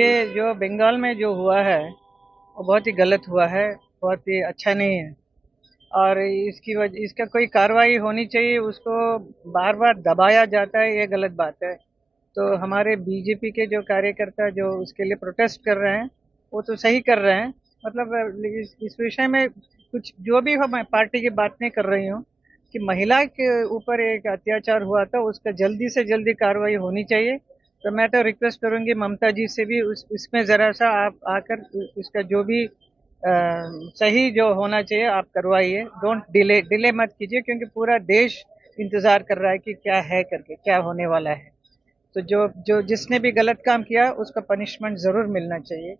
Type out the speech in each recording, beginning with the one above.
देखिए, जो बंगाल में जो हुआ है वो बहुत ही गलत हुआ है, बहुत ही अच्छा नहीं है। और इसका कोई कार्रवाई होनी चाहिए, उसको बार बार दबाया जाता है, ये गलत बात है। तो हमारे बीजेपी के जो कार्यकर्ता जो उसके लिए प्रोटेस्ट कर रहे हैं वो तो सही कर रहे हैं। मतलब इस विषय में कुछ जो भी हम पार्टी की बात नहीं कर रही हूँ कि महिला के ऊपर एक अत्याचार हुआ था, उसका जल्दी से जल्दी कार्रवाई होनी चाहिए। तो मैं तो रिक्वेस्ट करूंगी ममता जी से भी इसमें जरा सा आप आकर उसका जो भी सही जो होना चाहिए आप करवाइए। डोंट डिले डिले मत कीजिए, क्योंकि पूरा देश इंतजार कर रहा है कि क्या है करके क्या होने वाला है। तो जो जो जिसने भी गलत काम किया उसका पनिशमेंट जरूर मिलना चाहिए,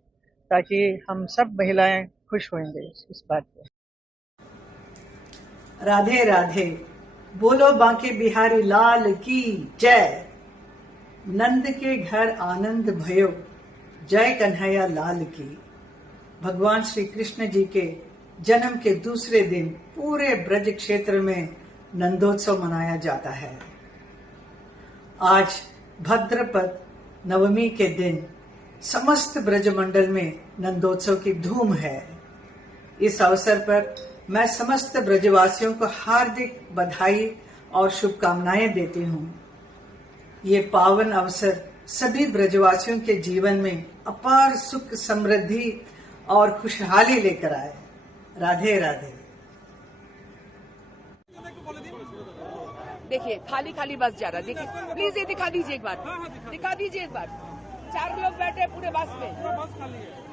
ताकि हम सब महिलाएं खुश होंगे इस बात पे। राधे राधे, बोलो बांके बिहारी लाल की जय। नंद के घर आनंद भयो, जय कन्हैया लाल की। भगवान श्री कृष्ण जी के जन्म के दूसरे दिन पूरे ब्रज क्षेत्र में नंदोत्सव मनाया जाता है। आज भद्रपद नवमी के दिन समस्त ब्रजमंडल में नंदोत्सव की धूम है। इस अवसर पर मैं समस्त ब्रजवासियों को हार्दिक बधाई और शुभकामनाएं देती हूँ। ये पावन अवसर सभी ब्रजवासियों के जीवन में अपार सुख, समृद्धि और खुशहाली लेकर आए। राधे राधे। देखिए खाली खाली बस जा रहा है, देखिए प्लीज ये दिखा दीजिए एक बार, दिखा दीजिए एक बार। 4 लोग बैठे पूरे बस में,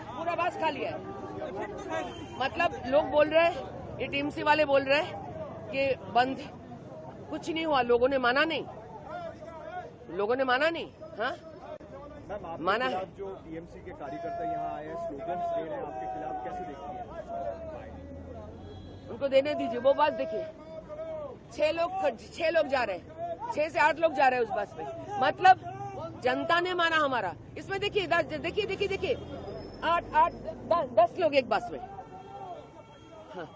पूरा बस खाली है। मतलब लोग बोल रहे हैं, ये टीएमसी वाले बोल रहे हैं कि बंद, कुछ नहीं हुआ, लोगों ने माना नहीं, लोगों ने माना नहीं। हाँ माना है। जो टीएमसी के कार्यकर्ता यहाँ आए स्लोगन दे रहे हैं आपके खिलाफ, कैसे देखती हैं? उनको देने दीजिए, वो बस देखिए 6 लोग जा रहे हैं, 6 से 8 लोग जा रहे हैं उस बस में। मतलब जनता ने माना हमारा। इसमें देखिए देखिए देखिए देखिए 10 लोग एक बस में। हाँ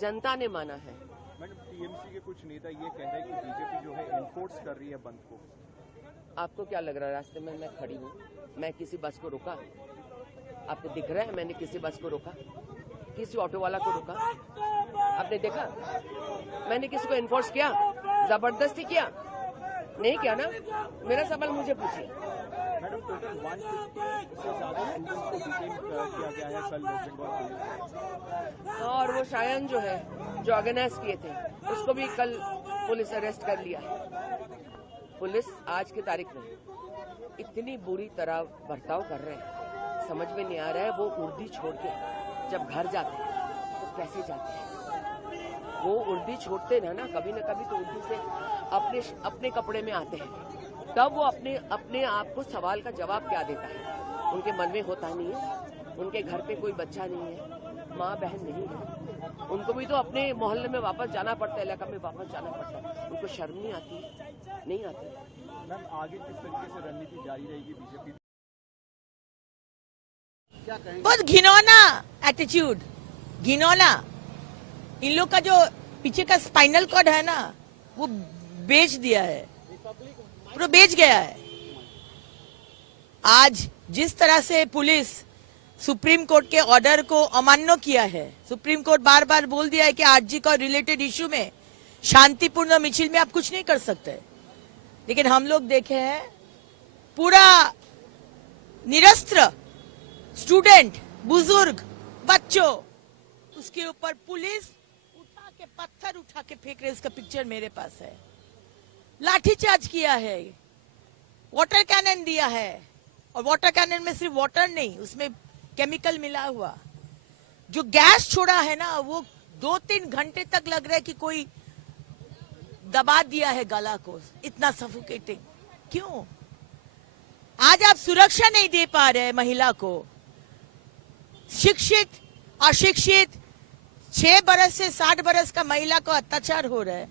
जनता ने माना है। मैडम, टीएमसी के कुछ नेता ये कह रहे हैं कि बीजेपी जो है एनफोर्स कर रही है बंद को। आपको क्या लग रहा है? रास्ते में मैं खड़ी हूँ, मैं किसी बस को रोका? आपको दिख रहा है मैंने किसी बस को रोका? किसी ऑटो वाला को रोका? आपने देखा मैंने किसी को एनफोर्स किया? जबरदस्ती किया? नहीं किया ना। मेरा सवाल मुझे पूछिए। मैडम, टोटल 150 से ज्यादा स्टूडेंट्स को डिटेन किया गया है कल वेस्ट बंगाल पुलिस। और वो शायन जो है, जो ऑर्गेनाइज किए थे, उसको भी कल पुलिस अरेस्ट कर लिया है। पुलिस आज की तारीख में इतनी बुरी तरह बर्ताव कर रहे हैं, समझ में नहीं आ रहा है। वो उर्दी छोड़ के जब घर जाते हैं तो कैसे जाते हैं? वो उर्दी छोड़ते ना कभी न कभी तो उर्दी से अपने कपड़े में आते हैं, तब वो अपने आप को सवाल का जवाब क्या देता है? उनके मन में होता नहीं है, उनके घर पे कोई बच्चा नहीं है, माँ बहन नहीं है, उनको भी तो अपने मोहल्ले में वापस जाना पड़ता है, इलाका में वापस जाना पड़ता है। उनको शर्म नहीं आती? नहीं आती। मैम, आगे किस तरीके से रणनीति जारी रहेगी बीजेपी? क्या कहेंगे? बहुत घिनौना एटीट्यूड, घिनौना। इन लोग का जो पीछे का स्पाइनल कॉर्ड है ना, वो बेच दिया है, पूरा बेच गया है। आज जिस तरह से पुलिस सुप्रीम कोर्ट के ऑर्डर को अमान्य किया है, सुप्रीम कोर्ट बार बार बोल दिया है कि आरजी का रिलेटेड इश्यू में शांतिपूर्ण मिছিল में आप कुछ नहीं कर सकते, लेकिन हम लोग देखे हैं पूरा निरस्त्र स्टूडेंट, बुजुर्ग, बच्चों, उसके ऊपर पुलिस उठा के पत्थर उठा के फेंक रहे। इसका पिक्चर मेरे पास है। लाठीचार्ज किया है, वाटर कैनन दिया है, और वाटर कैनन में सिर्फ वाटर नहीं, उसमें केमिकल मिला हुआ। जो गैस छोड़ा है ना, वो 2-3 घंटे तक लग रहा है कि कोई दबा दिया है गला को, इतना सफोकेटिंग। क्यों? आज आप सुरक्षा नहीं दे पा रहे महिला को। शिक्षित अशिक्षित 6 बरस से 60 बरस का महिला को अत्याचार हो रहा है,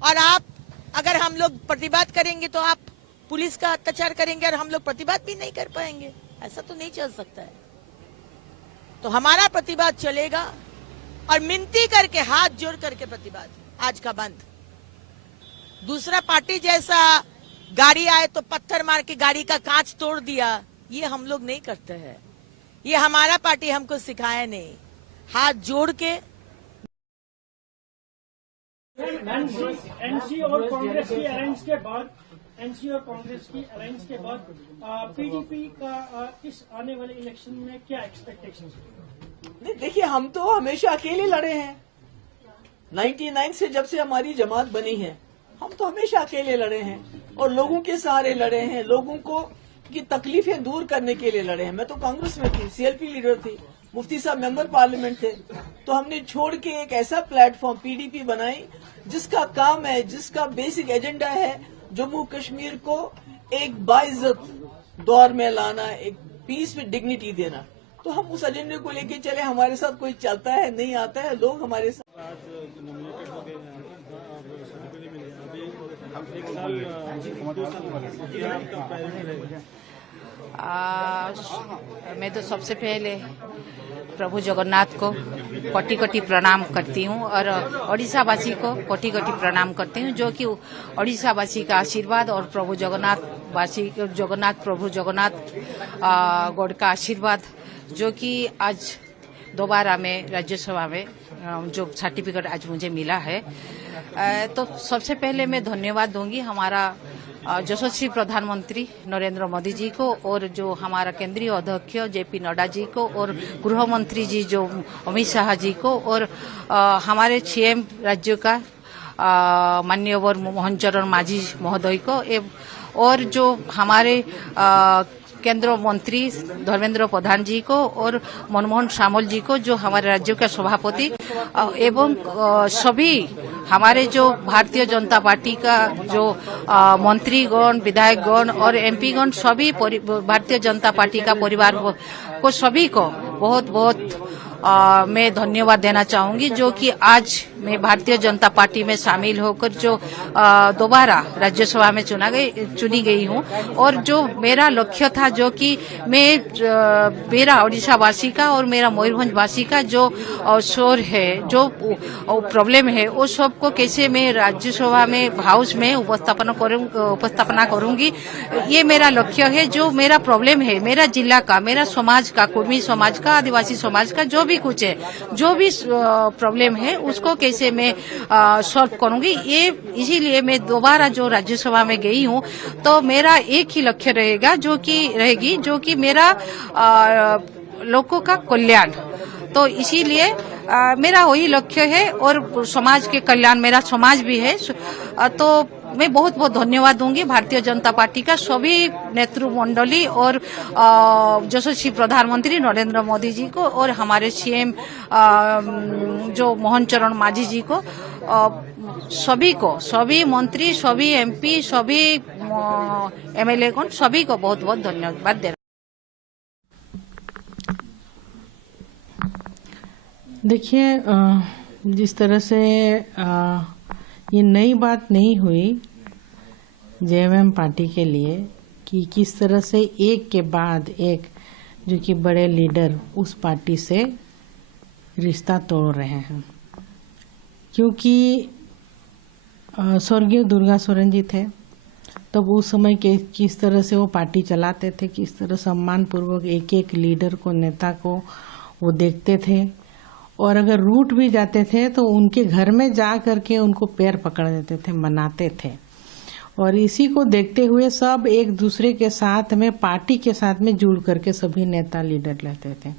और आप अगर हम लोग प्रतिबाद करेंगे तो आप पुलिस का अत्याचार करेंगे और हम लोग प्रतिबाद भी नहीं कर पाएंगे। ऐसा तो नहीं चल सकता है। तो हमारा प्रतिबाद चलेगा, और मिनती करके हाथ जोड़ करके प्रतिबाद आज का बंद। दूसरा पार्टी जैसा गाड़ी आए तो पत्थर मार के गाड़ी का कांच तोड़ दिया, ये हम लोग नहीं करते हैं। ये हमारा पार्टी हमको सिखाया नहीं। हाथ जोड़ के एनसी और कांग्रेस की अलायंस के बाद पीडीपी का इस आने वाले इलेक्शन में क्या एक्सपेक्टेशंस है? देखिए, हम तो हमेशा अकेले लड़े हैं। 99 से जब से हमारी जमात बनी है, हम तो हमेशा अकेले लड़े हैं और लोगों के सहारे लड़े हैं, लोगों को की तकलीफें दूर करने के लिए लड़े हैं। मैं तो कांग्रेस में थी, सीएलपी लीडर थी, मुफ्ती साहब मेंबर पार्लियामेंट थे, तो हमने छोड़ के एक ऐसा प्लेटफॉर्म पीडीपी बनाई जिसका काम है, जिसका बेसिक एजेंडा है जम्मू कश्मीर को एक बाइज्जत दौर में लाना, एक पीस में डिग्निटी देना। तो हम उस एजेंडे को लेके चले। हमारे साथ कोई चलता है, नहीं आता है, लोग हमारे साथ। मैं तो सबसे पहले प्रभु जगन्नाथ को कोटि कोटि प्रणाम करती हूँ और ओडिशा-वासी को कोटि कोटि प्रणाम करती हूँ, जो कि ओडिशा-वासी का आशीर्वाद और प्रभु प्रभु जगन्नाथ गॉड का आशीर्वाद, जो कि आज दोबारा में राज्यसभा में जो सर्टिफिकेट आज मुझे मिला है। तो सबसे पहले मैं धन्यवाद दूंगी हमारा यशस्वी प्रधानमंत्री नरेंद्र मोदी जी को और जो हमारा केंद्रीय अध्यक्ष जेपी नड्डा जी को और गृह मंत्री जी जो अमित शाह जी को और हमारे सीएम राज्य का माननीय मोहन चरण मांझी महोदय को और जो हमारे केंद्रीय मंत्री धर्मेंद्र प्रधान जी को और मनमोहन सामल जी को जो हमारे राज्य के सभापति एवं सभी हमारे जो भारतीय जनता पार्टी का जो मंत्रीगण, विधायकगण और एमपीगण, सभी भारतीय जनता पार्टी का परिवार को सभी को बहुत बहुत मैं धन्यवाद देना चाहूंगी, जो कि आज मैं भारतीय जनता पार्टी में शामिल होकर जो दोबारा राज्यसभा में चुनी गई हूं। और जो मेरा लक्ष्य था, जो कि मैं मेरा ओडिशा वासी का और मेरा मयूरभंज वासी का जो शोर है, जो प्रॉब्लम है, वो सबको कैसे मैं राज्यसभा में हाउस में उपस्थापना करूंगी, ये मेरा लक्ष्य है। जो मेरा प्रॉब्लम है, मेरा जिला का, मेरा समाज का, कुर्मी समाज का, आदिवासी समाज का जो भी कुछ है, जो भी प्रॉब्लम है, उसको कैसे मैं सॉल्व करूंगी, ये इसीलिए मैं दोबारा जो राज्यसभा में गई हूं। तो मेरा एक ही लक्ष्य रहेगा, जो कि मेरा लोगों का कल्याण। तो इसीलिए मेरा वही लक्ष्य है और समाज के कल्याण, मेरा समाज भी है। तो मैं बहुत बहुत धन्यवाद दूंगी भारतीय जनता पार्टी का सभी नेतृत्व मंडली और यशस्वी प्रधानमंत्री नरेंद्र मोदी जी को और हमारे सीएम जो मोहन चरण मांझी जी को, सभी को, सभी मंत्री, सभी एमपी, सभी एमएलए को, सभी को बहुत बहुत धन्यवाद दे। देखिए, जिस तरह से ये नई बात नहीं हुई जेएमएम पार्टी के लिए कि किस तरह से एक के बाद एक जो कि बड़े लीडर उस पार्टी से रिश्ता तोड़ रहे हैं, क्योंकि स्वर्गीय दुर्गा सोरेन जी थे तब उस समय के किस तरह से वो पार्टी चलाते थे, किस तरह सम्मान पूर्वक एक एक लीडर को, नेता को वो देखते थे और अगर रूठ भी जाते थे तो उनके घर में जा करके उनको पैर पकड़ देते थे, मनाते थे। और इसी को देखते हुए सब एक दूसरे के साथ में, पार्टी के साथ में जुड़ करके सभी नेता लीडर रहते थे।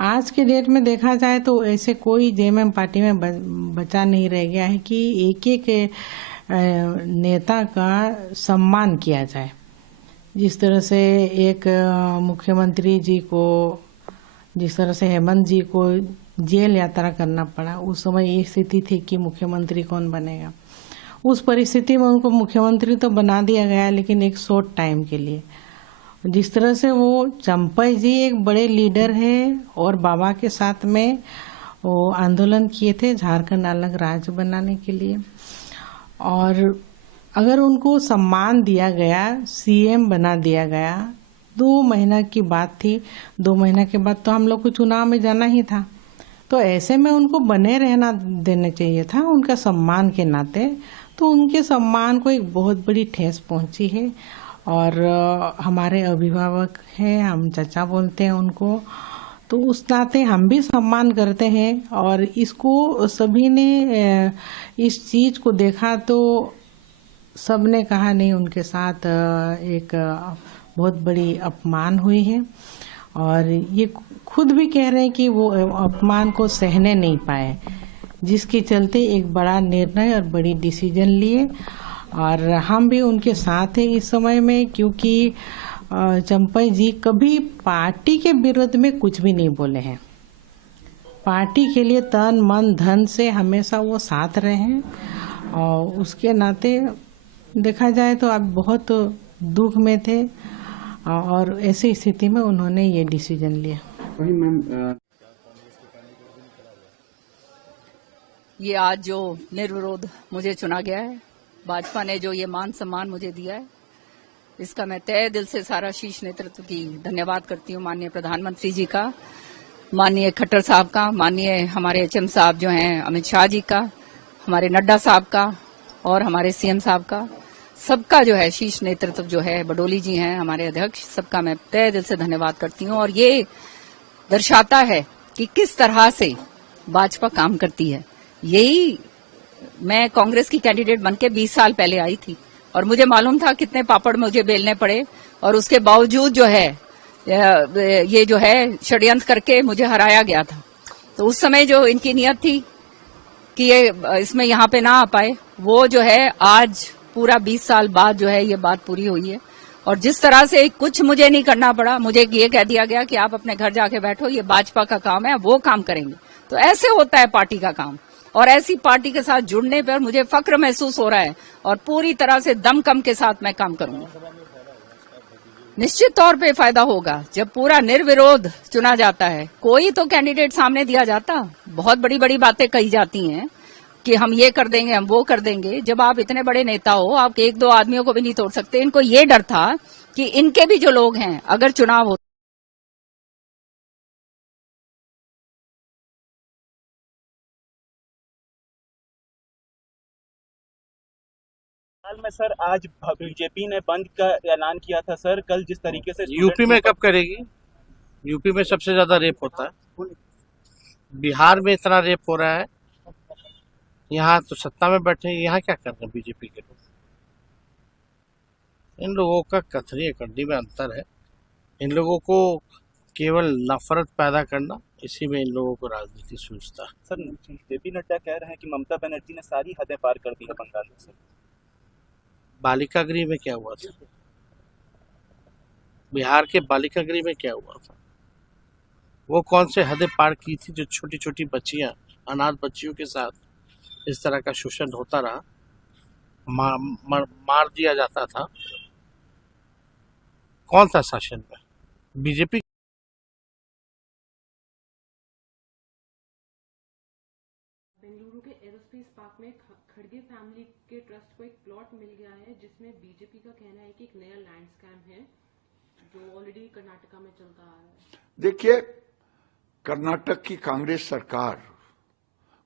आज के डेट में देखा जाए तो ऐसे कोई जेएमएम पार्टी में बचा नहीं रह गया है कि एक एक नेता का सम्मान किया जाए। जिस तरह से एक मुख्यमंत्री जी को, जिस तरह से हेमंत जी को जेल यात्रा करना पड़ा, उस समय ये स्थिति थी कि मुख्यमंत्री कौन बनेगा। उस परिस्थिति में उनको मुख्यमंत्री तो बना दिया गया, लेकिन एक शॉर्ट टाइम के लिए। जिस तरह से वो चंपई जी एक बड़े लीडर है और बाबा के साथ में वो आंदोलन किए थे झारखंड अलग राज्य बनाने के लिए, और अगर उनको सम्मान दिया गया, सीएम बना दिया गया, 2 महीना की बात थी, 2 महीना के बाद तो हम लोग को चुनाव में जाना ही था। तो ऐसे में उनको बने रहना देना चाहिए था उनका सम्मान के नाते। तो उनके सम्मान को एक बहुत बड़ी ठेस पहुंची है और हमारे अभिभावक हैं, हम चाचा बोलते हैं उनको, तो उस नाते हम भी सम्मान करते हैं। और इसको सभी ने इस चीज को देखा तो सबने कहा नहीं, उनके साथ एक बहुत बड़ी अपमान हुई है, और ये खुद भी कह रहे हैं कि वो अपमान को सहने नहीं पाए, जिसके चलते एक बड़ा निर्णय और बड़ी डिसीजन लिए। और हम भी उनके साथ हैं इस समय में, क्योंकि चंपई जी कभी पार्टी के विरोध में कुछ भी नहीं बोले हैं। पार्टी के लिए तन मन धन से हमेशा वो साथ रहे हैं, और उसके नाते देखा जाए तो आप बहुत दुख में थे, और ऐसी स्थिति में उन्होंने ये डिसीजन लिया। वही मैम, ये आज जो निर्विरोध मुझे चुना गया है, भाजपा ने जो ये मान सम्मान मुझे दिया है, इसका मैं तहे दिल से सारा शीर्ष नेतृत्व की धन्यवाद करती हूँ। माननीय प्रधानमंत्री जी का, माननीय खट्टर साहब का, माननीय हमारे एचएम साहब जो हैं अमित शाह जी का, हमारे नड्डा साहब का, और हमारे सीएम साहब का, सबका जो है शीर्ष नेतृत्व जो है, बडोली जी हैं हमारे अध्यक्ष, सबका मैं तहे दिल से धन्यवाद करती हूँ। और ये दर्शाता है कि किस तरह से भाजपा काम करती है। यही मैं कांग्रेस की कैंडिडेट बनके 20 साल पहले आई थी, और मुझे मालूम था कितने पापड़ मुझे बेलने पड़े, और उसके बावजूद जो है ये जो है षड्यंत्र करके मुझे हराया गया था। तो उस समय जो इनकी नियत थी कि ये इसमें यहाँ पे ना आ पाए, वो जो है आज पूरा 20 साल बाद जो है ये बात पूरी हुई है। और जिस तरह से कुछ मुझे नहीं करना पड़ा, मुझे ये कह दिया गया कि आप अपने घर जाके बैठो, ये भाजपा का काम है, वो काम करेंगे। तो ऐसे होता है पार्टी का काम, और ऐसी पार्टी के साथ जुड़ने पर मुझे फक्र महसूस हो रहा है, और पूरी तरह से दमखम के साथ मैं काम करूंगा। निश्चित तौर पे फायदा होगा जब पूरा निर्विरोध चुना जाता है। कोई तो कैंडिडेट सामने दिया जाता, बहुत बड़ी बड़ी बातें कही जाती हैं कि हम ये कर देंगे, हम वो कर देंगे। जब आप इतने बड़े नेता हो, आप एक दो आदमियों को भी नहीं तोड़ सकते। इनको ये डर था कि इनके भी जो लोग हैं, अगर चुनाव हो में सर, आज बीजेपी ने बंद का ऐलान किया था सर। कल जिस तरीके से यूपी में कब करेगी? यूपी में सबसे ज्यादा रेप होता है, बिहार में इतना रेप हो रहा है, यहाँ तो सत्ता में बैठे, यहाँ क्या कर रहे हैं बीजेपी के लोग? इन लोगों का कथनी करनी में अंतर है। इन लोगों को केवल नफरत पैदा करना, इसी में इन लोगों को राजनीति सूझता है। सर, जेपी नड्डा कह रहे हैं कि ममता बनर्जी ने सारी हदें पार कर दी है बंगाल में। सर, बालिका गृह में क्या हुआ था? बिहार के बालिका गृह में क्या हुआ था? वो कौन से हदें पार की थी जो छोटी छोटी बच्चियां, अनाथ बच्चियों के साथ इस तरह का शोषण होता रहा, मार दिया जाता था? कौन सा शासन में? बीजेपी। बेंगलुरु के एरोस्पेस पार्क में खड़गे फैमिली के ट्रस्ट को एक प्लॉट मिल गया है, जिसमें बीजेपी का कहना है कि एक नया लैंड स्कैम है जो ऑलरेडी कर्नाटका में चलता आ रहा है। देखिए, कर्नाटक की कांग्रेस सरकार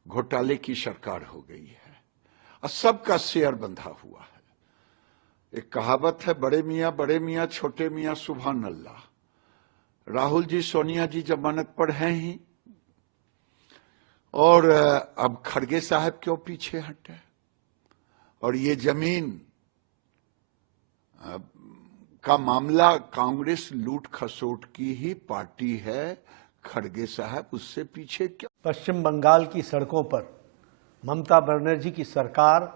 घोटाले की सरकार हो गई है, और सबका शेयर बंधा हुआ है। एक कहावत है, बड़े मियाँ छोटे मियाँ सुभान अल्लाह। राहुल जी, सोनिया जी जमानत पर हैं ही, और अब खड़गे साहब क्यों पीछे हटे? और ये जमीन का मामला, कांग्रेस लूट खसोट की ही पार्टी है। खड़गे साहब उससे पीछे क्यों? पश्चिम बंगाल की सड़कों पर ममता बनर्जी की सरकार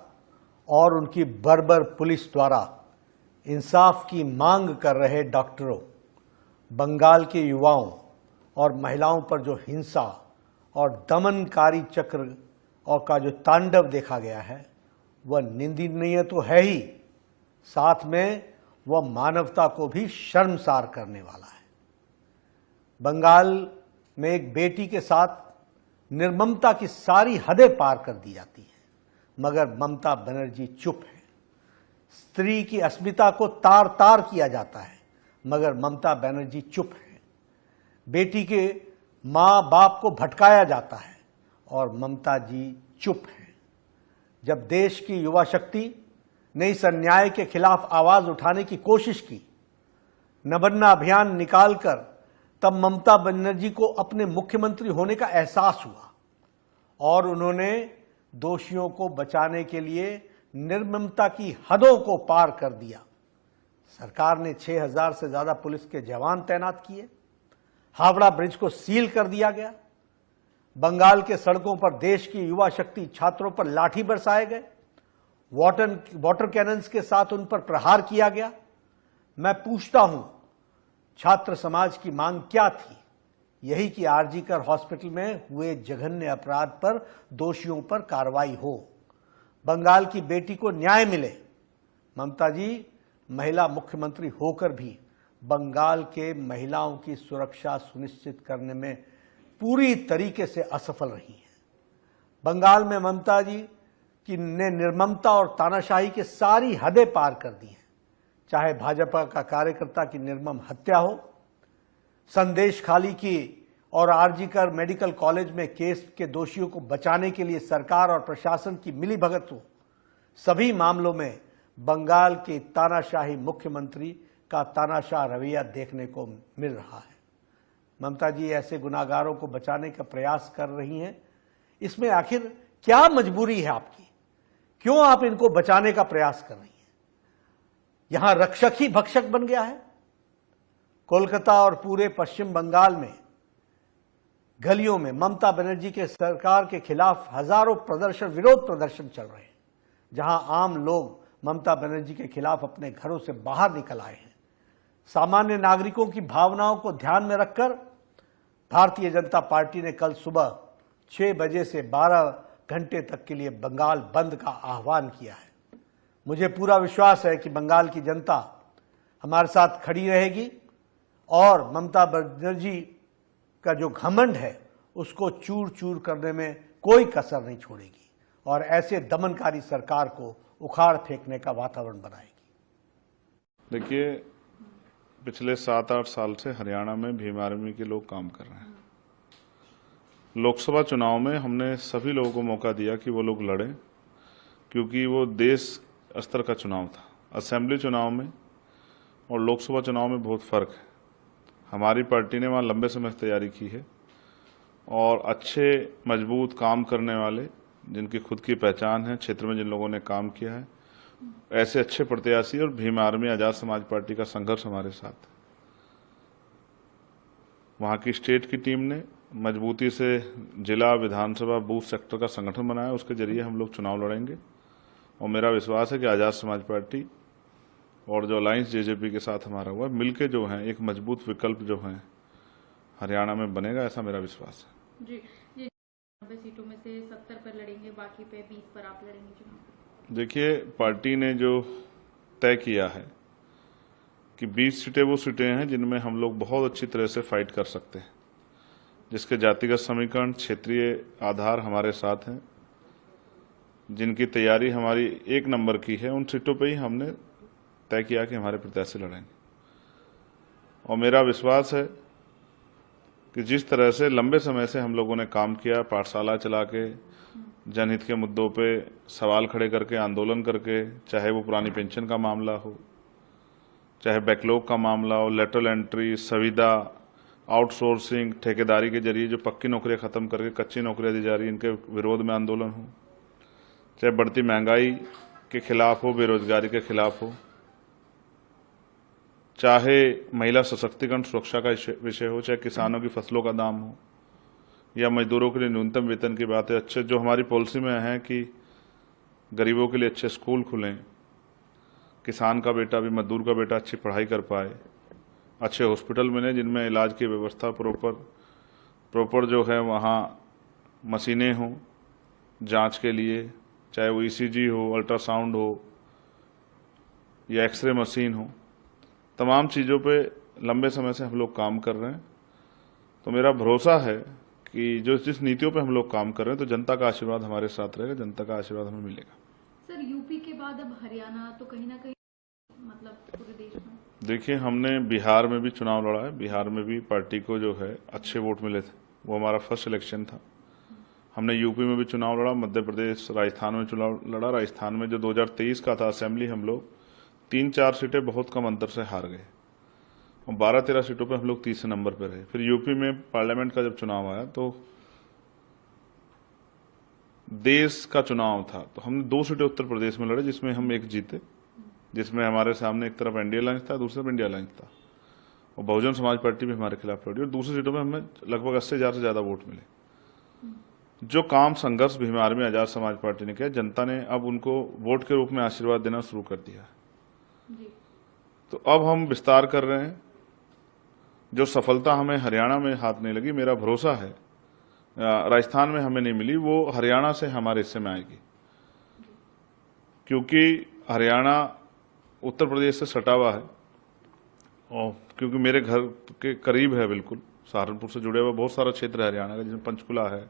और उनकी बर्बर पुलिस द्वारा इंसाफ की मांग कर रहे डॉक्टरों, बंगाल के युवाओं और महिलाओं पर जो हिंसा और दमनकारी चक्र और का जो तांडव देखा गया है, वह निंदनीय तो है ही, साथ में वह मानवता को भी शर्मसार करने वाला है। बंगाल में एक बेटी के साथ निर्ममता की सारी हदें पार कर दी जाती है, मगर ममता बनर्जी चुप है। स्त्री की अस्मिता को तार तार किया जाता है, मगर ममता बनर्जी चुप है। बेटी के माँ बाप को भटकाया जाता है और ममता जी चुप है। जब देश की युवा शक्ति ने इस अन्याय के खिलाफ आवाज उठाने की कोशिश की, नबन्ना अभियान निकालकर तब ममता बनर्जी को अपने मुख्यमंत्री होने का एहसास हुआ और उन्होंने दोषियों को बचाने के लिए निर्ममता की हदों को पार कर दिया। सरकार ने 6000 से ज्यादा पुलिस के जवान तैनात किए, हावड़ा ब्रिज को सील कर दिया गया, बंगाल के सड़कों पर देश की युवा शक्ति छात्रों पर लाठी बरसाए गए, वाटर कैनन्स के साथ उन पर प्रहार किया गया। मैं पूछता हूं, छात्र समाज की मांग क्या थी? यही कि आरजीकर हॉस्पिटल में हुए जघन्य अपराध पर दोषियों पर कार्रवाई हो, बंगाल की बेटी को न्याय मिले। ममता जी महिला मुख्यमंत्री होकर भी बंगाल के महिलाओं की सुरक्षा सुनिश्चित करने में पूरी तरीके से असफल रही हैं। बंगाल में ममता जी की ने निर्ममता और तानाशाही की सारी हदें पार कर दी हैं, चाहे भाजपा का कार्यकर्ता की निर्मम हत्या हो, संदेश खाली की और आरजीकर मेडिकल कॉलेज में केस के दोषियों को बचाने के लिए सरकार और प्रशासन की मिलीभगत हो। सभी मामलों में बंगाल के तानाशाही मुख्यमंत्री का तानाशाह रवैया देखने को मिल रहा है। ममता जी ऐसे गुनाहगारों को बचाने का प्रयास कर रही हैं, इसमें आखिर क्या मजबूरी है आपकी? क्यों आप इनको बचाने का प्रयास कर रही हैं? यहां रक्षक ही भक्षक बन गया है। कोलकाता और पूरे पश्चिम बंगाल में गलियों में ममता बनर्जी के सरकार के खिलाफ हजारों विरोध प्रदर्शन चल रहे हैं, जहां आम लोग ममता बनर्जी के खिलाफ अपने घरों से बाहर निकल आए हैं। सामान्य नागरिकों की भावनाओं को ध्यान में रखकर भारतीय जनता पार्टी ने कल सुबह 6 बजे से 12 घंटे तक के लिए बंगाल बंद का आह्वान किया है। मुझे पूरा विश्वास है कि बंगाल की जनता हमारे साथ खड़ी रहेगी और ममता बनर्जी का जो घमंड है उसको चूर चूर करने में कोई कसर नहीं छोड़ेगी और ऐसे दमनकारी सरकार को उखाड़ फेंकने का वातावरण बनाएगी। देखिए, पिछले 7-8 साल से हरियाणा में भीम आर्मी के लोग काम कर रहे हैं। लोकसभा चुनाव में हमने सभी लोगों को मौका दिया कि वो लोग लड़ें, क्योंकि वो देश स्तर का चुनाव था। असेंबली चुनाव में और लोकसभा चुनाव में बहुत फर्क है। हमारी पार्टी ने वहाँ लंबे समय से तैयारी की है और अच्छे मजबूत काम करने वाले, जिनकी खुद की पहचान है, क्षेत्र में जिन लोगों ने काम किया है, ऐसे अच्छे प्रत्याशी और भीम आर्मी आजाद समाज पार्टी का संघर्ष हमारे साथ है। वहाँ की स्टेट की टीम ने मजबूती से जिला, विधानसभा, बूथ सेक्टर का संगठन बनाया, उसके जरिए हम लोग चुनाव लड़ेंगे और मेरा विश्वास है कि आजाद समाज पार्टी और जो अलायंस जेजेपी के साथ हमारा हुआ, मिलके जो है एक मजबूत विकल्प जो है हरियाणा में बनेगा, ऐसा मेरा विश्वास है। जी, ये 90 सीटों में से 70 पर लड़ेंगे, बाकी पे 20 पर आप लड़ेंगे चुनाव? देखिए, पार्टी ने जो तय किया है कि 20 सीटें वो सीटें हैं जिनमें हम लोग बहुत अच्छी तरह से फाइट कर सकते हैं, जिसके जातिगत समीकरण, क्षेत्रीय आधार हमारे साथ हैं, जिनकी तैयारी हमारी 1 नंबर की है। उन सीटों पे ही हमने तय किया कि हमारे प्रत्याशी लड़ेंगे और मेरा विश्वास है कि जिस तरह से लंबे समय से हम लोगों ने काम किया, पाठशाला चला के, जनहित के मुद्दों पे सवाल खड़े करके, आंदोलन करके, चाहे वो पुरानी पेंशन का मामला हो, चाहे बैकलॉग का मामला हो, लेटरल एंट्री, संविदा, आउटसोर्सिंग, ठेकेदारी के जरिए जो पक्की नौकरियां खत्म करके कच्ची नौकरियां दी जा रही, इनके विरोध में आंदोलन हो, चाहे बढ़ती महंगाई के खिलाफ हो, बेरोजगारी के खिलाफ हो, चाहे महिला सशक्तिकरण सुरक्षा का विषय हो, चाहे किसानों की फसलों का दाम हो या मजदूरों के लिए न्यूनतम वेतन की बात है। अच्छे जो हमारी पॉलिसी में है कि गरीबों के लिए अच्छे स्कूल खुलें, किसान का बेटा भी, मजदूर का बेटा अच्छी पढ़ाई कर पाए, अच्छे हॉस्पिटल मिले जिनमें इलाज की व्यवस्था प्रॉपर जो है, वहाँ मशीनें हों जांच के लिए, चाहे वो ईसीजी हो, अल्ट्रासाउंड हो या एक्सरे मशीन हो, तमाम चीज़ों पे लंबे समय से हम लोग काम कर रहे हैं। तो मेरा भरोसा है कि जो जिस नीतियों पे हम लोग काम कर रहे हैं, तो जनता का आशीर्वाद हमारे साथ रहेगा, जनता का आशीर्वाद हमें मिलेगा। सर, यूपी के बाद अब हरियाणा, तो कहीं ना कहीं मतलब पूरे देश में देखिए, हमने बिहार में भी चुनाव लड़ा है। बिहार में भी पार्टी को जो है अच्छे वोट मिले थे, वो हमारा फर्स्ट इलेक्शन था। हमने यूपी में भी चुनाव लड़ा, मध्य प्रदेश राजस्थान में चुनाव लड़ा। राजस्थान में जो 2023 का था असेंबली, हम लोग 3-4 सीटें बहुत कम अंतर से हार गए और 12-13 सीटों पे हम लोग तीसरे नंबर पर रहे। फिर यूपी में पार्लियामेंट का जब चुनाव आया तो देश का चुनाव था, तो हमने 2 सीटें उत्तर प्रदेश में लड़े जिसमें हम 1 जीते, जिसमें हमारे सामने एक तरफ एनडीए अलायंस था, दूसरी तरफ इंडिया अलायंस था और बहुजन समाज पार्टी भी हमारे खिलाफ लड़ी और दूसरी सीटों में हमें लगभग 80,000 से ज्यादा वोट मिले। जो काम संघर्ष भीम आर्मी आजाद समाज पार्टी ने किया, जनता ने अब उनको वोट के रूप में आशीर्वाद देना शुरू कर दिया। तो अब हम विस्तार कर रहे हैं। जो सफलता हमें हरियाणा में हाथ नहीं लगी, मेरा भरोसा है राजस्थान में हमें नहीं मिली, वो हरियाणा से हमारे हिस्से में आएगी, क्योंकि हरियाणा उत्तर प्रदेश से सटा हुआ है और क्योंकि मेरे घर के करीब है, बिल्कुल सहारनपुर से जुड़े हुए बहुत सारा क्षेत्र है हरियाणा का, जिसमें पंचकुला है,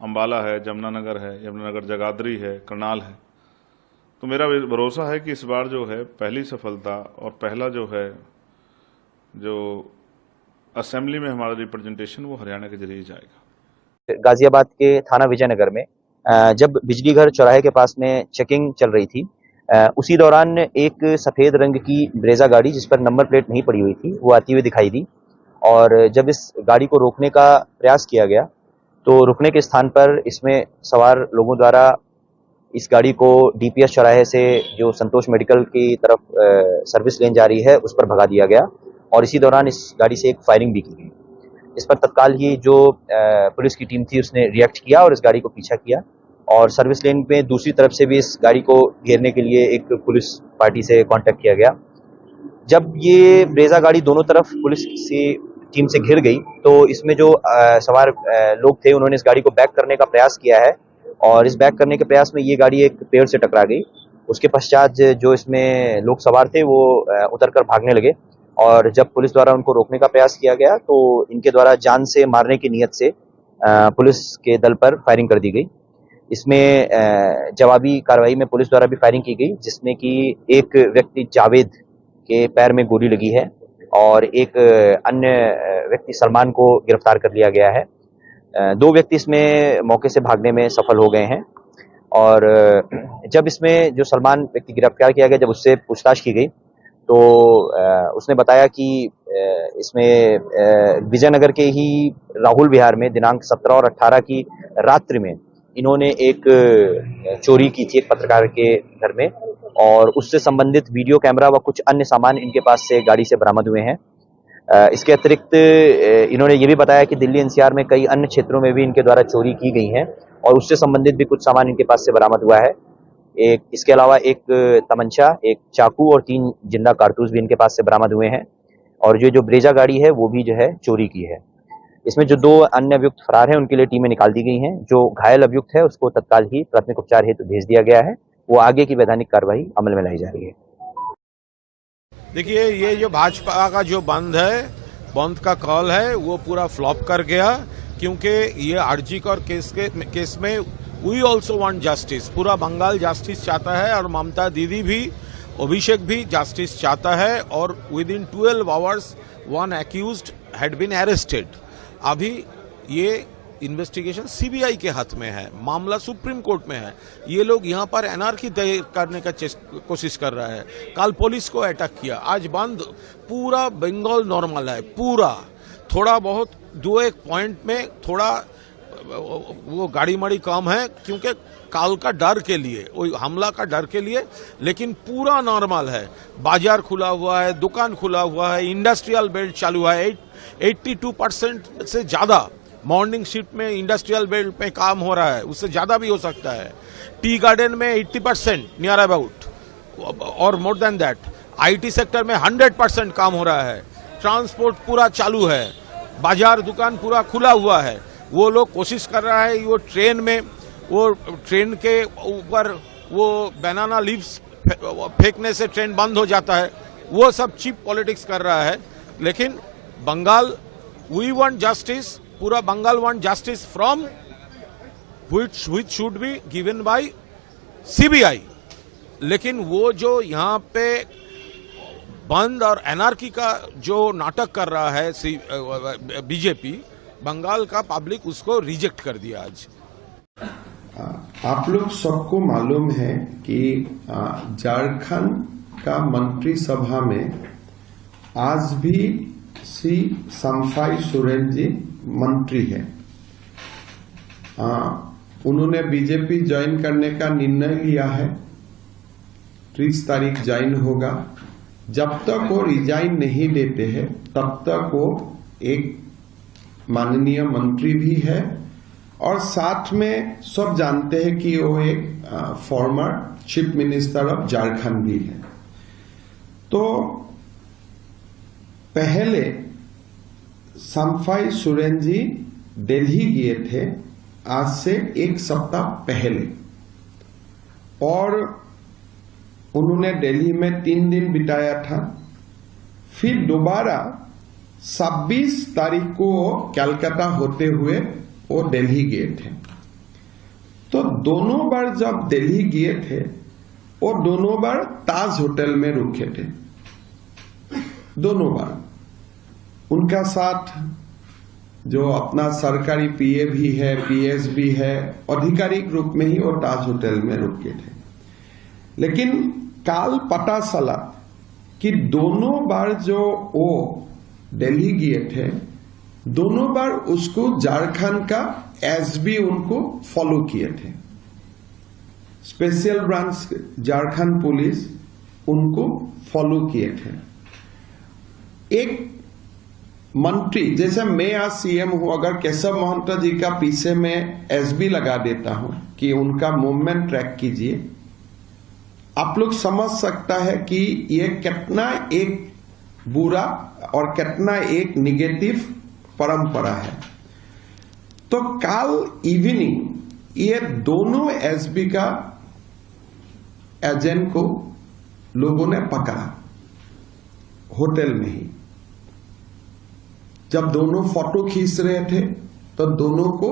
अंबाला है, यमुनानगर है, यमुनानगर जगाधरी है, करनाल है। तो मेरा भरोसा है कि इस बार जो है पहली सफलता और पहला जो है जो असेंबली में हमारा रिप्रेजेंटेशन वो हरियाणा के जरिए जाएगा। गाजियाबाद के थाना विजयनगर में जब बिजली घर चौराहे के पास में चेकिंग चल रही थी, उसी दौरान एक सफेद रंग की ब्रेजा गाड़ी जिस पर नंबर प्लेट नहीं पड़ी हुई थी वो आती हुई दिखाई दी और जब इस गाड़ी को रोकने का प्रयास किया गया तो रुकने के स्थान पर इसमें सवार लोगों द्वारा इस गाड़ी को डीपीएस चौराहे से जो संतोष मेडिकल की तरफ सर्विस लेन जा रही है उस पर भगा दिया गया और इसी दौरान इस गाड़ी से एक फायरिंग भी की गई। इस पर तत्काल ही जो पुलिस की टीम थी उसने रिएक्ट किया और इस गाड़ी को पीछा किया और सर्विस लेन में दूसरी तरफ से भी इस गाड़ी को घेरने के लिए एक पुलिस पार्टी से कांटेक्ट किया गया। जब ये ब्रेजा गाड़ी दोनों तरफ पुलिस की टीम से घिर गई तो इसमें जो सवार लोग थे उन्होंने इस गाड़ी को बैक करने का प्रयास किया है और इस बैक करने के प्रयास में ये गाड़ी एक पेड़ से टकरा गई। उसके पश्चात जो इसमें लोग सवार थे वो उतरकर भागने लगे और जब पुलिस द्वारा उनको रोकने का प्रयास किया गया तो इनके द्वारा जान से मारने की नीयत से पुलिस के दल पर फायरिंग कर दी गई। इसमें जवाबी कार्रवाई में पुलिस द्वारा भी फायरिंग की गई जिसमें कि एक व्यक्ति जावेद के पैर में गोली लगी है और एक अन्य व्यक्ति सलमान को गिरफ्तार कर लिया गया है। 2 व्यक्ति इसमें मौके से भागने में सफल हो गए हैं और जब इसमें जो सलमान व्यक्ति गिरफ्तार किया गया, जब उससे पूछताछ की गई तो उसने बताया कि इसमें विजयनगर के ही राहुल विहार में दिनांक 17 और 18 की रात्रि में इन्होंने एक चोरी की थी एक पत्रकार के घर में और उससे संबंधित वीडियो कैमरा व कुछ अन्य सामान इनके पास से गाड़ी से बरामद हुए हैं। इसके अतिरिक्त इन्होंने ये भी बताया कि दिल्ली एनसीआर में कई अन्य क्षेत्रों में भी इनके द्वारा चोरी की गई है और उससे संबंधित भी कुछ सामान इनके पास से बरामद हुआ है। इसके अलावा एक तमंचा, एक चाकू और 3 जिंदा कारतूस भी इनके पास से बरामद हुए हैं और जो ब्रेजा गाड़ी है वो भी जो है चोरी की है। इसमें जो 2 अन्य अभियुक्त फरार हैं उनके लिए टीमें निकाल दी गई हैं। जो घायल अभियुक्त है उसको तत्काल ही प्राथमिक उपचार हेतु भेज दिया गया है, वो आगे की वैधानिक कार्रवाई अमल में लाई जा रही है। देखिए, ये जो भाजपा का जो बंद का कॉल है वो पूरा फ्लॉप कर गया, क्योंकि ये आरजी और केस में वी ऑल्सो वांट जस्टिस। पूरा बंगाल जस्टिस चाहता है और ममता दीदी भी, अभिषेक भी जस्टिस चाहता है और within 12 hours 1 accused had been arrested. अभी ये इन्वेस्टिगेशन सीबीआई के हाथ में है, मामला सुप्रीम कोर्ट में है। ये लोग यहाँ पर एनआरकी तय करने का कोशिश कर रहा है। कल पुलिस को अटैक किया, आज बंद। पूरा बंगाल नॉर्मल है, पूरा। थोड़ा बहुत 2-1 पॉइंट में थोड़ा वो गाड़ी मड़ी कम है, क्योंकि काल का डर के लिए, वो हमला का डर के लिए, लेकिन पूरा नॉर्मल है। बाजार खुला हुआ है, दुकान खुला हुआ है, इंडस्ट्रियल बेल्ट चालू है। 82% से ज्यादा मॉर्निंग शिफ्ट में इंडस्ट्रियल बेल्ट पे काम हो रहा है, उससे ज्यादा भी हो सकता है। टी गार्डन में 80% नियर अबाउट और more than that. IT sector में 100% काम हो रहा है। ट्रांसपोर्ट पूरा चालू है, बाजार दुकान पूरा खुला हुआ है। वो लोग कोशिश कर रहा है वो ट्रेन के ऊपर वो बनाना लीव्स फेंकने से ट्रेन बंद हो जाता है, वो सब चीप पॉलिटिक्स कर रहा है। लेकिन बंगाल, वी वांट जस्टिस, पूरा Bengal want justice from which should be given by CBI. लेकिन वो जो यहाँ पे बंद और एनआरकी का जो नाटक कर रहा है बीजेपी, बंगाल का पब्लिक उसको रिजेक्ट कर दिया आज। आप लोग सबको मालूम है कि झारखंड का मंत्रिसभा में आज भी श्री समफाई सोरेन जी मंत्री है। उन्होंने बीजेपी ज्वाइन करने का निर्णय लिया है। 30 तारीख ज्वाइन होगा। जब तक वो रिजाइन नहीं देते हैं तब तक वो एक माननीय मंत्री भी है और साथ में सब जानते हैं कि वो एक former chief minister of Jharkhand भी है। तो पहले समफाई सोरेन जी दिल्ली गए थे आज से 1 सप्ताह पहले और उन्होंने दिल्ली में 3 दिन बिताया था। फिर दोबारा 26 तारीख को कलकत्ता होते हुए वो दिल्ली गए थे। तो दोनों बार जब दिल्ली गए थे वो दोनों बार ताज होटल में रुके थे। दोनों बार उनका साथ जो अपना सरकारी पीए भी है, पीएस भी है, आधिकारिक रूप में ही वो ताज होटल में रुके थे। लेकिन काल पता चला कि दोनों बार जो वो दिल्ली गए थे दोनों बार उसको झारखंड का एसबी उनको फॉलो किए थे। स्पेशल ब्रांच झारखंड पुलिस उनको फॉलो किए थे। एक मंत्री जैसे मैं आज सीएम हूं, अगर केशव महंता जी का पीछे में एसबी लगा देता हूं कि उनका मूवमेंट ट्रैक कीजिए, आप लोग समझ सकता है कि ये कितना एक बुरा और कितना एक निगेटिव परंपरा है। तो कल इवनिंग ये दोनों एसबी का एजेंट को लोगों ने पकड़ा होटल में ही। जब दोनों फोटो खींच रहे थे तो दोनों को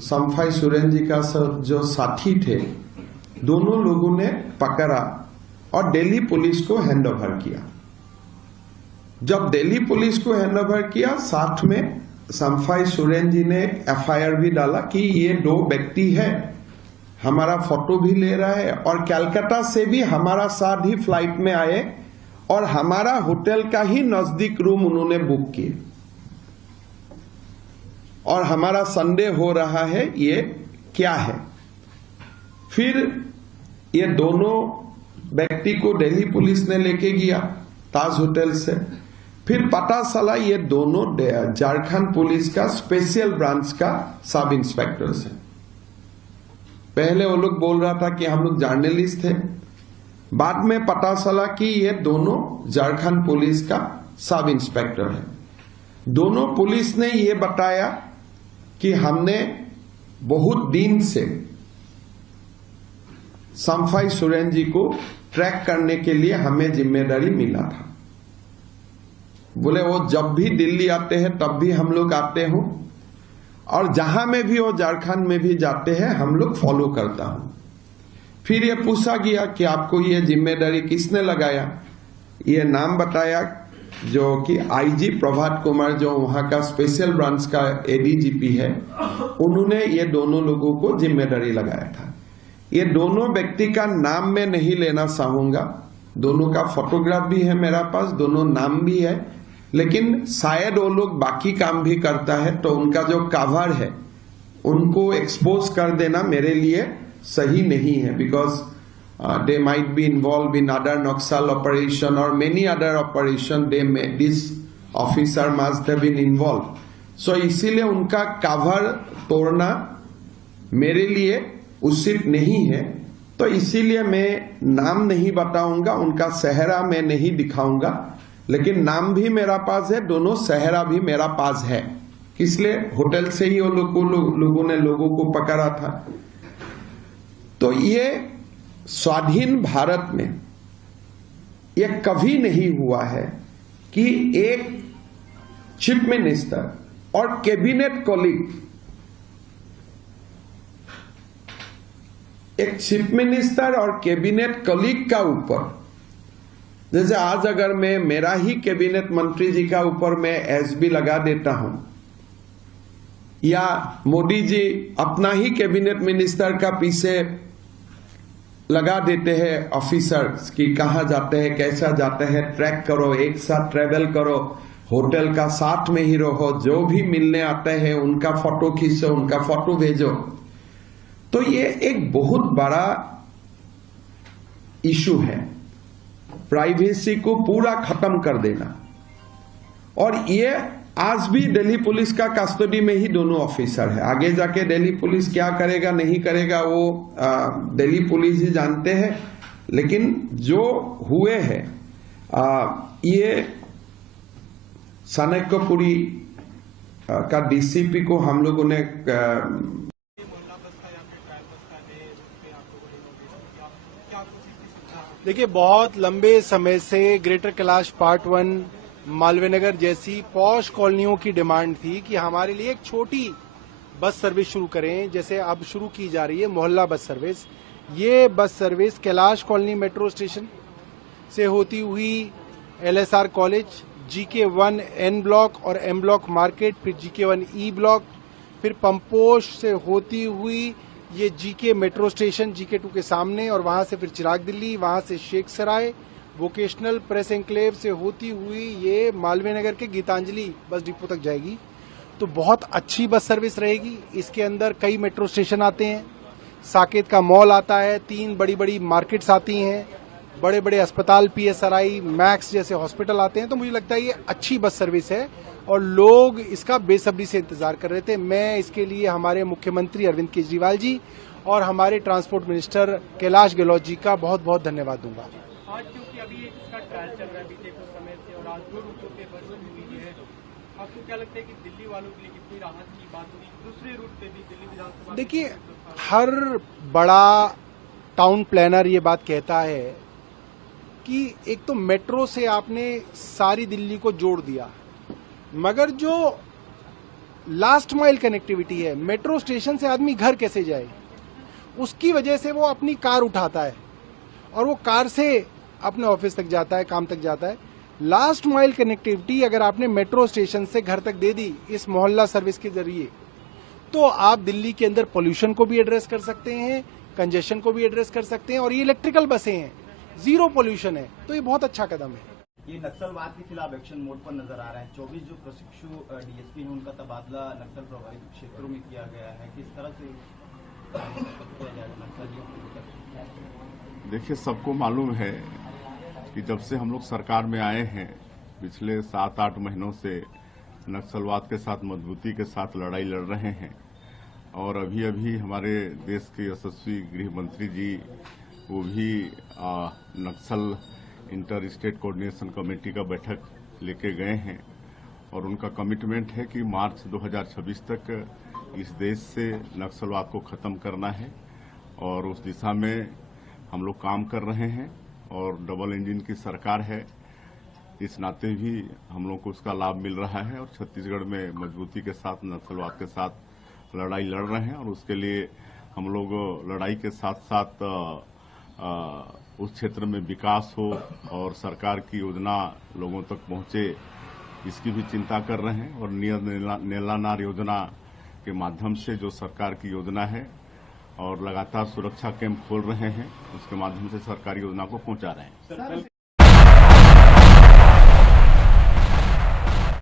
समफाई सोरेन जी का जो साथी थे दोनों लोगों ने पकड़ा और दिल्ली पुलिस को हैंडओवर किया। जब दिल्ली पुलिस को हैंडओवर किया साथ में समफाई सोरेन जी ने एफआईआर भी डाला कि ये 2 व्यक्ति है, हमारा फोटो भी ले रहा है और कलकत्ता से भी हमारा साथ ही फ्लाइट में आए और हमारा होटल का ही नजदीक रूम उन्होंने बुक किए और हमारा संदेह हो रहा है ये क्या है। फिर ये दोनों व्यक्ति को दिल्ली पुलिस ने लेके गया ताज होटल से। फिर पता चला ये दोनों झारखंड पुलिस का स्पेशल ब्रांच का सब इंस्पेक्टर है। पहले वो लोग बोल रहा था कि हम लोग जर्नलिस्ट थे, बाद में पता चला कि ये दोनों झारखंड पुलिस का सब इंस्पेक्टर है। दोनों पुलिस ने ये बताया कि हमने बहुत दिन से समफाई सोरेन जी को ट्रैक करने के लिए हमें जिम्मेदारी मिला था। बोले वो जब भी दिल्ली आते हैं तब भी हम लोग आते हो और जहां में भी वो झारखंड में भी जाते हैं हम लोग फॉलो करता हूं। फिर ये पूछा गया कि आपको ये जिम्मेदारी किसने लगाया। ये नाम बताया जो कि आईजी प्रभात कुमार जो वहां का स्पेशल ब्रांच का एडीजीपी है, उन्होंने ये दोनों लोगों को जिम्मेदारी लगाया था। ये दोनों व्यक्ति का नाम मैं नहीं लेना चाहूंगा, दोनों का फोटोग्राफ भी है मेरा पास, दोनों नाम भी है, लेकिन शायद वो लोग बाकी काम भी करता है तो उनका जो कवर है उनको एक्सपोज कर देना मेरे लिए सही नहीं है। Because they might be involved in other Naxal operation or many other operation this officer must have been involved. So इसीलिए उनका कवर तोड़ना मेरे लिए उचित नहीं है। तो इसीलिए मैं नाम नहीं बताऊंगा, उनका चेहरा मैं नहीं दिखाऊंगा, लेकिन नाम भी मेरा पास है, दोनों चेहरा भी मेरा पास है। इसलिए होटल से ही वो लोगों ने लोगों को पकड़ा था। तो ये स्वाधीन भारत में ये कभी नहीं हुआ है कि एक चीफ मिनिस्टर और कैबिनेट कॉलीग, एक चीफ मिनिस्टर और कैबिनेट कॉलीग का ऊपर, जैसे आज अगर मैं मेरा ही कैबिनेट मंत्री जी का ऊपर मैं एसबी लगा देता हूं या मोदी जी अपना ही कैबिनेट मिनिस्टर का पीछे लगा देते हैं ऑफिसर्स कि कहाँ जाते हैं, कैसा जाते हैं, ट्रैक करो, एक साथ ट्रेवल करो, होटल का साथ में ही रहो, जो भी मिलने आते हैं उनका फोटो खींचो, उनका फोटो भेजो। तो ये एक बहुत बड़ा इशू है, प्राइवेसी को पूरा खत्म कर देना। और ये आज भी दिल्ली पुलिस का कस्टडी में ही दोनों ऑफिसर है। आगे जाके दिल्ली पुलिस क्या करेगा नहीं करेगा वो दिल्ली पुलिस ही जानते हैं, लेकिन जो हुए हैं ये सनकपुरी का डीसीपी को हम लोगों ने देखिए, बहुत लंबे समय से ग्रेटर कैलाश पार्ट 1 मालवीय नगर जैसी पॉश कॉलोनियों की डिमांड थी कि हमारे लिए एक छोटी बस सर्विस शुरू करें, जैसे अब शुरू की जा रही है मोहल्ला बस सर्विस। ये bus service Kailash colony metro station से होती हुई LSR college, GK1 N block और M ब्लॉक मार्केट, फिर GK1 E ब्लॉक, फिर पंपोश से होती हुई ये GK मेट्रो स्टेशन GK2 के सामने, और वहां से फिर चिराग दिल्ली, वहां से शेख सराय वोकेशनल प्रेस एनक्लेव से होती हुई ये मालवीय नगर के गीतांजलि बस डिपो तक जाएगी। तो बहुत अच्छी बस सर्विस रहेगी। इसके अंदर कई मेट्रो स्टेशन आते हैं, साकेत का मॉल आता है, 3 बड़ी बड़ी मार्केट्स आती हैं, बड़े बड़े अस्पताल PSRI मैक्स जैसे हॉस्पिटल आते हैं। तो मुझे लगता है ये अच्छी बस सर्विस है और लोग इसका बेसब्री से इंतजार कर रहे थे। मैं इसके लिए हमारे मुख्यमंत्री अरविंद केजरीवाल जी और हमारे ट्रांसपोर्ट मिनिस्टर कैलाश गहलोत जी का बहुत बहुत धन्यवाद दूंगा। आज क्योंकि अभी इसका ट्रायल चल रहा है बीते कुछ समय से और आज 2 रूटों पे बस हुई है, आपको क्या लगता है कि दिल्ली वालों के लिए कितनी राहत की बात हुई? दूसरे रूट पे भी दिल्ली विधानसभा, देखिए, हर बड़ा टाउन प्लानर ये बात कहता है कि एक तो मेट्रो से आपने सारी दिल्ली को जोड़ दिया, मगर जो लास्ट माइल कनेक्टिविटी है, मेट्रो स्टेशन से आदमी घर कैसे जाए, उसकी वजह से वो अपनी कार उठाता है और वो कार से अपने ऑफिस तक जाता है, काम तक जाता है। लास्ट माइल कनेक्टिविटी अगर आपने मेट्रो स्टेशन से घर तक दे दी इस मोहल्ला सर्विस के जरिए, तो आप दिल्ली के अंदर पोल्यूशन को भी एड्रेस कर सकते हैं, कंजेशन को भी एड्रेस कर सकते हैं, और ये इलेक्ट्रिकल बसें हैं, 0 पोल्यूशन है। तो ये बहुत अच्छा कदम है। ये नक्सलवाद के खिलाफ एक्शन मोड पर नजर आ रहा है। 24 जो प्रशिक्षु DSP हैं उनका तबादला नक्सल प्रभावित क्षेत्रों में किया गया है, किस तरह से किया जाएगा नक्सलियों को? देखिए, सबको मालूम है कि जब से हम लोग सरकार में आए हैं, पिछले 7-8 महीनों से नक्सलवाद के साथ मजबूती के साथ लड़ाई लड़ रहे हैं। और अभी अभी हमारे देश के यशस्वी गृह मंत्री जी वो भी नक्सल इंटर स्टेट कोऑर्डिनेशन कमेटी का बैठक लेके गए हैं और उनका कमिटमेंट है कि मार्च 2026 तक इस देश से नक्सलवाद को खत्म करना है, और उस दिशा में हम लोग काम कर रहे हैं। और डबल इंजन की सरकार है, इस नाते भी हम लोग को उसका लाभ मिल रहा है और छत्तीसगढ़ में मजबूती के साथ नक्सलवाद के साथ लड़ाई लड़ रहे हैं। और उसके लिए हम लोग लड़ाई के साथ साथ उस क्षेत्र में विकास हो और सरकार की योजना लोगों तक पहुंचे, इसकी भी चिंता कर रहे हैं। और नीलानार योजना के माध्यम से जो सरकार की योजना है और लगातार सुरक्षा कैंप खोल रहे हैं, उसके माध्यम से सरकारी योजना को पहुंचा रहे हैं।